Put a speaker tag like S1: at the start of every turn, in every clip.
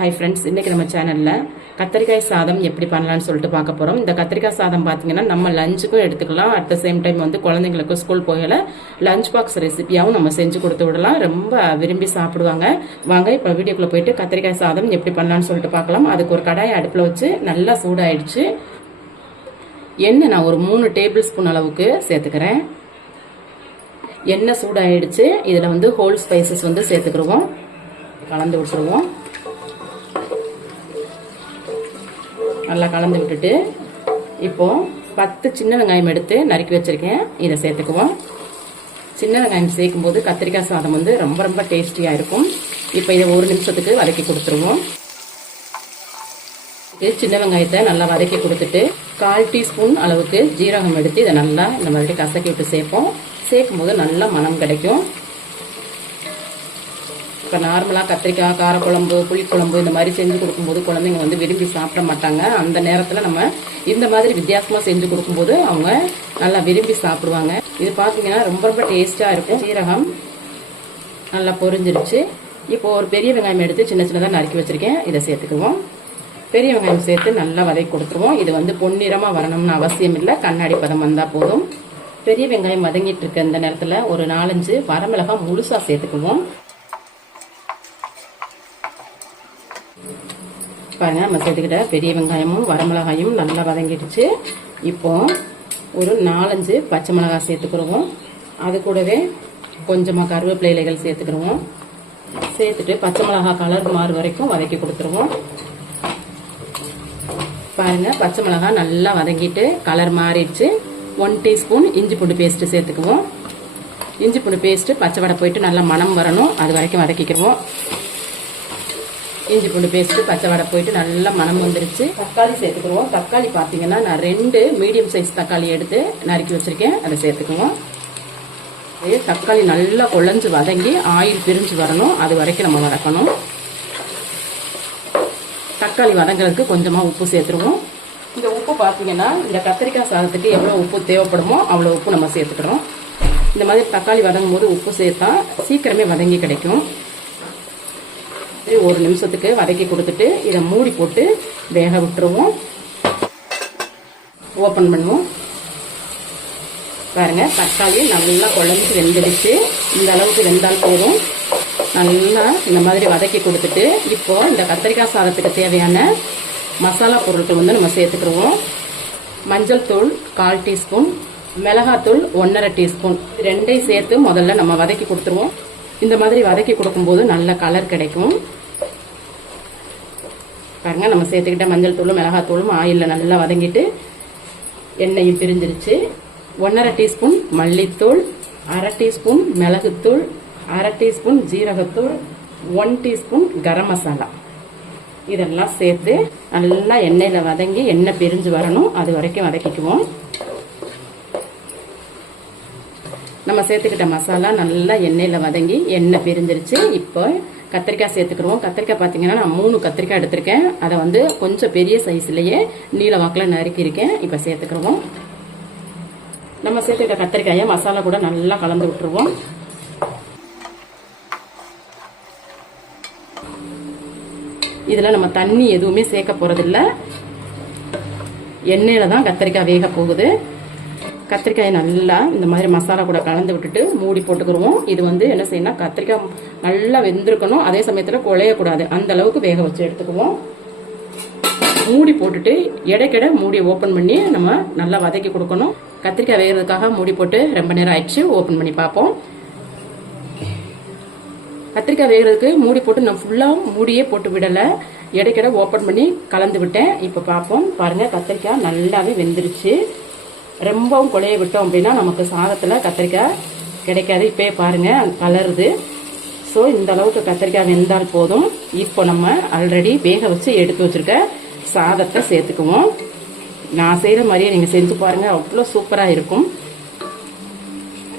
S1: Hi friends இன்னைக்கு நம்ம சேனலில் கத்திரிக்காய் சாதம் எப்படி பண்ணலாம்னு சொல்லிட்டு பார்க்க போகிறோம் இந்த கத்திரிக்காய் சாதம் பார்த்தீங்கன்னா நம்ம லஞ்சுக்கும் எடுத்துக்கலாம். அட் த சேம் டைம் வந்து குழந்தைங்களுக்கு ஸ்கூல் போகல. லஞ்ச் பாக்ஸ் ரெசிபியாகவும் நம்ம செஞ்சு கொடுத்து விடலாம். ரொம்ப விரும்பி சாப்பிடுவாங்க. வாங்க இப்போ வீடியோக்குள்ளே போயிட்டு கத்திரிக்காய் சாதம் எப்படி பண்ணலான்னு சொல்லிட்டு பார்க்கலாம். அதுக்கு ஒரு கடாயை அடுப்பில் வச்சு நல்லா சூடாயிடுச்சு. எண்ணெய் நான் ஒரு மூணு டேபிள் ஸ்பூன் அளவுக்கு சேர்த்துக்கிறேன். எண்ணெய் சூடாயிடுச்சு. இதில் வந்து ஹோல் ஸ்பைசஸ் வந்து சேர்த்துக்கிடுவோம் கலந்து விட்டுருவோம். நல்லா கலந்து விட்டுட்டு இப்போ பத்து சின்ன வெங்காயம் எடுத்து நறுக்கி வச்சுருக்கேன். இதை சேர்த்துக்குவோம். சின்ன வெங்காயம் சேர்க்கும் போது கத்திரிக்காய் சாதம் வந்து ரொம்ப ரொம்ப டேஸ்டியாக இருக்கும். இப்போ இதை ஒரு நிமிஷத்துக்கு வதக்கி கொடுத்துருவோம். இது சின்ன வெங்காயத்தை நல்லா வதக்கி கொடுத்துட்டு கால் டீஸ்பூன் அளவுக்கு ஜீரகம் எடுத்து இதை நல்லா இந்த மாதிரி கசக்கி விட்டு சேர்ப்போம். சேர்க்கும் போது நல்லா மனம் கிடைக்கும். இப்போ நார்மலாக கத்திரிக்காய் காரக்குழம்பு புளிக்குழம்பு இந்த மாதிரி செஞ்சு கொடுக்கும்போது குழந்தைங்க வந்து விரும்பி சாப்பிட மாட்டாங்க. அந்த நேரத்தில் நம்ம இந்த மாதிரி வித்தியாசமாக செஞ்சு கொடுக்கும்போது அவங்க நல்லா விரும்பி சாப்பிடுவாங்க. இது பார்த்தீங்கன்னா ரொம்ப ரொம்ப டேஸ்ட்டாக இருக்கும். சீரகம் நல்லா பொரிஞ்சிருச்சு. இப்போ ஒரு பெரிய வெங்காயம் எடுத்து சின்ன சின்னதாக நறுக்கி வச்சுருக்கேன். இதை சேர்த்துக்குவோம். பெரிய வெங்காயம் சேர்த்து நல்லா வதக்கி கொடுத்துருவோம். இது வந்து பொன்னிறமாக வரணும்னு அவசியம் இல்லை. கண்ணாடி பதம் வந்தால் போதும். பெரிய வெங்காயம் வதங்கிட்டு இருக்க இந்த நேரத்தில் ஒரு நாலஞ்சு வரமிளகாய் முழுசாக சேர்த்துக்குவோம். பாருங்க நம்ம சேர்த்துக்கிட்ட பெரிய வெங்காயமும் வரமிளகாயும் நல்லா வதங்கிடுச்சு. இப்போ ஒரு நாலஞ்சு பச்சை மிளகாய் சேர்த்துக்கிறோம் அது கூடவே கொஞ்சமாக கருவேப்பிலை இலைகள் சேர்த்துக்கிறோம் சேர்த்துட்டு பச்சை மிளகாய் கலர் மாறு வரைக்கும் வதக்கி கொடுத்துருவோம். பாருங்க பச்சை மிளகாய் நல்லா வதங்கிட்டு கலர் மாறிடுச்சு. ஒன் டீஸ்பூன் இஞ்சி பூண்டு பேஸ்ட்டு சேர்த்துக்குவோம். இஞ்சி பூண்டு பேஸ்ட்டு பச்சை வடை போயிட்டு நல்லா மனம் வரணும். அது வரைக்கும் வதக்கிக்கிடுவோம். இஞ்சி பூண்டு பேஸ்ட்டு பச்சை வடை போயிட்டு நல்லா மனம் வந்துருச்சு. தக்காளி சேர்த்துக்குருவோம். தக்காளி பார்த்தீங்கன்னா நான் ரெண்டு மீடியம் சைஸ் தக்காளி எடுத்து நறுக்கி வச்சுருக்கேன். அதை சேர்த்துக்குவோம். தக்காளி நல்லா குழஞ்சு வதங்கி ஆயில் பிரிஞ்சு வரணும். அது வரைக்கும் நம்ம வதக்கணும். தக்காளி வதங்குறதுக்கு கொஞ்சமாக உப்பு சேர்த்துருவோம். இந்த உப்பு பார்த்தீங்கன்னா இந்த கத்திரிக்காய் சாதத்துக்கு எவ்வளோ உப்பு தேவைப்படுமோ அவ்வளோ உப்பு நம்ம சேர்த்துக்கிறோம். இந்த மாதிரி தக்காளி வதங்கும் போது உப்பு சேர்த்தா சீக்கிரமே வதங்கி கிடைக்கும். ஒரு நிமிஷத்துக்கு வதக்கி கொடுத்துட்டு இதை மூடி போட்டு வேக விட்டுருவோம். ஓப்பன் பண்ணுவோம். பாருங்க தக்காளி நல்லா குழம்பு வெந்துடுச்சு. இந்த அளவுக்கு வெந்தால் போதும். நல்லா இந்த மாதிரி வதக்கி கொடுத்துட்டு இப்போ இந்த கத்திரிக்காய் சாதத்துக்கு தேவையான மசாலா பொருட்கள் வந்து நம்ம சேர்த்துக்கிடுவோம் மஞ்சள் தூள் கால் டீஸ்பூன் மிளகாத்தூள் ஒன்றரை டீஸ்பூன். ரெண்டையும் சேர்த்து முதல்ல நம்ம வதக்கி கொடுத்துருவோம். இந்த மாதிரி வதக்கி கொடுக்கும்போது நல்ல கலர் கிடைக்கும். பாருங்க நம்ம சேர்த்துக்கிட்ட மஞ்சள் தூளும் மிளகாத்தூளும் ஆயிலில் நல்லா வதங்கிட்டு எண்ணெயும் பிரிஞ்சிருச்சு. ஒன்றரை டீஸ்பூன் மல்லித்தூள் அரை டீஸ்பூன் மிளகுத்தூள் அரை டீஸ்பூன் ஜீரகத்தூள் ஒன் டீஸ்பூன் கரம் மசாலா. இதெல்லாம் சேர்த்து நல்லா எண்ணெயில் வதங்கி எண்ணெய் பிரிஞ்சு வரணும். அது வரைக்கும் வதக்கிக்குவோம். நம்ம சேர்த்துக்கிட்ட மசாலா நல்லா எண்ணெயில் வதங்கி எண்ணெய் பிரிஞ்சிருச்சு. இப்போ கத்திரிக்காய் சேர்த்துக்கிடுவோம். கத்திரிக்காய் பார்த்தீங்கன்னா நான் மூணு கத்திரிக்காய் எடுத்திருக்கேன். அதை வந்து கொஞ்சம் பெரிய சைஸ்லேயே நீல வாக்கில் நறுக்கியிருக்கேன். இப்போ சேர்த்துக்கிடுவோம். நம்ம சேர்த்துக்கிட்ட கத்திரிக்காயை மசாலா கூட நல்லா கலந்து விட்டுருவோம். இதில் நம்ம தண்ணி எதுவுமே சேர்க்க போகிறதில்ல எண்ணெயில் தான் கத்திரிக்காய் வேக போகுது. கத்திரிக்காயை நல்லா இந்த மாதிரி மசாலா கூட கலந்து விட்டுட்டு மூடி போட்டுக்கிடுவோம் இது வந்து என்ன செய்யணும் கத்திரிக்காய் நல்லா வெந்திருக்கணும். அதே சமயத்தில் குழையக்கூடாது அந்த அளவுக்கு வேக வச்சு எடுத்துக்குவோம். மூடி போட்டுட்டு இடைக்கிட மூடியை ஓப்பன் பண்ணி நம்ம நல்லா வதக்கி கொடுக்கணும். கத்திரிக்காய் வேகிறதுக்காக மூடி போட்டு ரொம்ப நேரம் ஆயிடுச்சு. ஓப்பன் பண்ணி பார்ப்போம். கத்திரிக்காய் வேகிறதுக்கு மூடி போட்டு நான் ஃபுல்லாக மூடியே போட்டு விடலை. இடைக்கிட ஓப்பன் பண்ணி கலந்து விட்டேன். இப்போ பார்ப்போம். பாருங்கள் கத்திரிக்காய் நல்லாவே வெந்துருச்சு. ரொம்பவும் குழைய விட்டோம் அப்படின்னா நமக்கு சாதத்தில் கத்திரிக்காய் கிடைக்காது. இப்போயே பாருங்கள் கலருது ஸோ இந்த அளவுக்கு கத்திரிக்காய் வெந்தால் போதும். இப்போ நம்ம ஆல்ரெடி வேக வச்சு எடுத்து வச்சுருக்க சாதத்தை சேர்த்துக்குவோம். நான் செய்கிற மாதிரியே நீங்கள் செஞ்சு பாருங்கள் அவ்வளோ சூப்பராக இருக்கும்.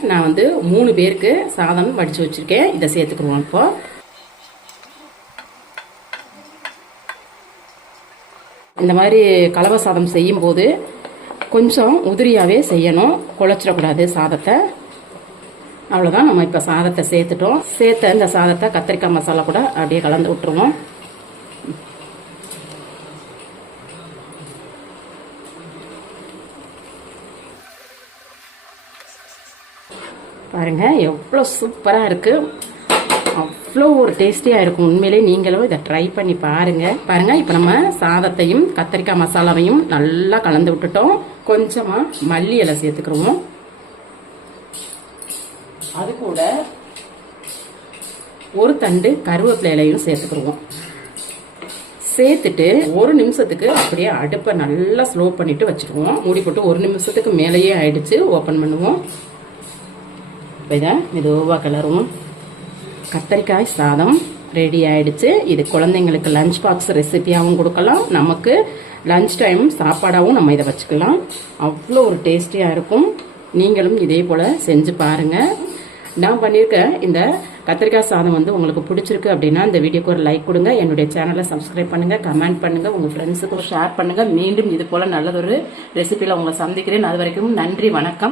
S1: நான் வந்து மூணு பேருக்கு சாதம் வடித்து வச்சுருக்கேன். இதை சேர்த்துக்குருவோம் இப்போது இந்த மாதிரி கலவை சாதம் செய்யும்போது கொஞ்சம் உதிரியாகவே செய்யணும். குழச்சிடக்கூடாது சாதத்தை. அவ்வளோதான் நம்ம இப்போ சாதத்தை சேர்த்துட்டோம். சேர்த்த இந்த சாதத்தை கத்திரிக்காய் மசாலா கூட அப்படியே கலந்து விட்டுருவோம். பாருங்க எவ்வளோ சூப்பராக இருக்குது அவ்வளோ ஒரு டேஸ்டியாக இருக்கும். உண்மையிலே நீங்களும் இதை ட்ரை பண்ணி பாருங்கள் பாருங்கள் இப்போ நம்ம சாதத்தையும் கத்திரிக்காய் மசாலாவையும் நல்லா கலந்து விட்டுட்டோம். கொஞ்சமாக மல்லி இலை சேர்த்துக்கிறோம். அது கூட ஒரு தண்டு கருவேப்பிலை இலையும் சேர்த்துக்கிடுவோம் சேர்த்துட்டு ஒரு நிமிஷத்துக்கு அப்படியே அடுப்பை நல்லா ஸ்லோ பண்ணிட்டு வச்சுருவோம் மூடி போட்டு ஒரு நிமிஷத்துக்கு மேலேயே ஆயிடுச்சு. ஓப்பன் பண்ணுவோம். இப்போ இதை மெதுவாக கிளறுவோம். கத்தரிக்காய் சாதம். ரெடி ஆயிடுச்சு. இது குழந்தைங்களுக்கு லஞ்ச் பாக்ஸ் ரெசிபியாகவும் கொடுக்கலாம். நமக்கு லஞ்ச் டைம் சாப்பாடாகவும் நம்ம இதை வச்சுக்கலாம். அவ்வளோ ஒரு டேஸ்டியாக இருக்கும். நீங்களும் இதே போல் செஞ்சு பாருங்கள் நான் பண்ணியிருக்க இந்த கத்திரிக்காய் சாதம் வந்து உங்களுக்கு பிடிச்சிருக்கு அப்படின்னா இந்த வீடியோக்கு ஒரு லைக் கொடுங்க. என்னுடைய சேனலை சப்ஸ்கிரைப் பண்ணுங்க கமெண்ட் பண்ணுங்கள் உங்கள் ஃப்ரெண்ட்ஸுக்கு ஷேர் பண்ணுங்கள் மீண்டும் இது போல் நல்லதொரு ரெசிபியில் உங்களை சந்திக்கிறேன். அது வரைக்கும் நன்றி வணக்கம்.